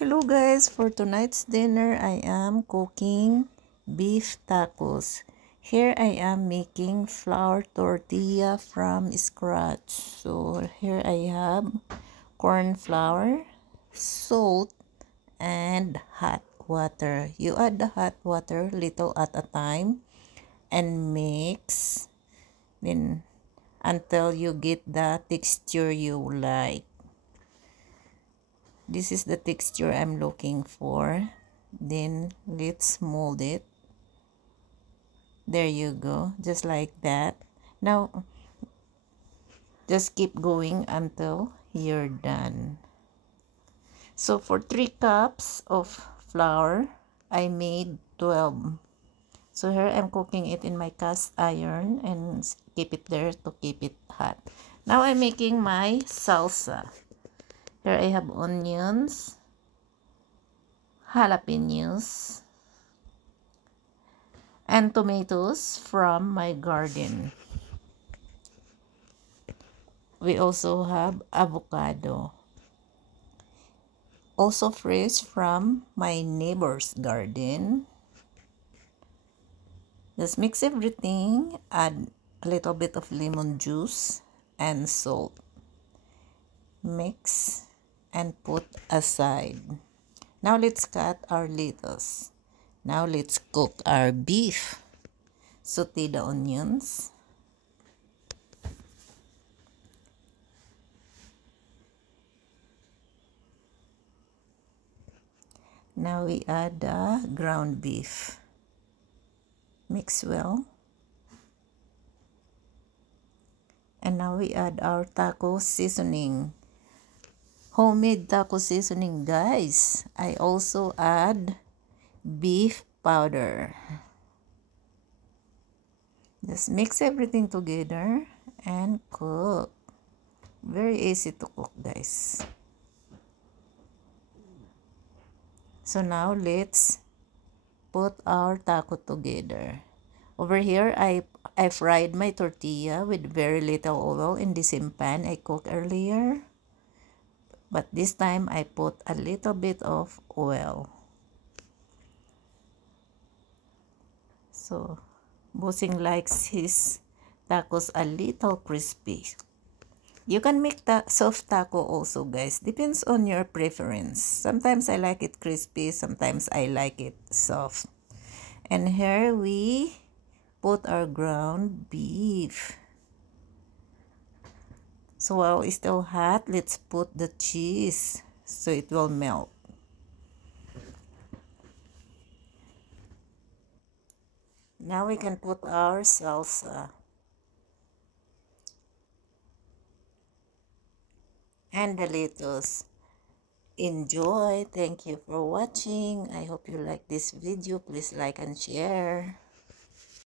Hello guys, for tonight's dinner I am cooking beef tacos. Here I am making flour tortilla from scratch. So here I have corn flour, salt, and hot water. You add the hot water little at a time and mix then until you get the texture you like. This is the texture I'm looking for. Then let's mold it. There you go, just like that. Now just keep going until you're done. So for 3 cups of flour I made 12. So here I'm cooking it in my cast iron and keep it there to keep it hot. Now I'm making my salsa. Here I have onions, jalapenos, and tomatoes from my garden. We also have avocado, also fresh from my neighbor's garden. Just mix everything, add a little bit of lemon juice and salt. Mix and put aside. Now let's cut our lettuce. Now let's cook our beef. Saute the onions. Now we add the ground beef. Mix well. And now we add our taco seasoning. Homemade taco seasoning, guys. I also add beef powder. Just mix everything together and cook. Very easy to cook, guys. So now let's put our taco together. Over here, I fried my tortilla with very little oil in the same pan I cooked earlier. But this time, I put a little bit of oil. So, Bossing likes his tacos a little crispy. You can make soft taco also, guys. Depends on your preference. Sometimes I like it crispy, sometimes I like it soft. And here we put our ground beef. So while it's still hot, let's put the cheese so it will melt. Now we can put our salsa. And the lettuce. Enjoy. Thank you for watching. I hope you like this video. Please like and share.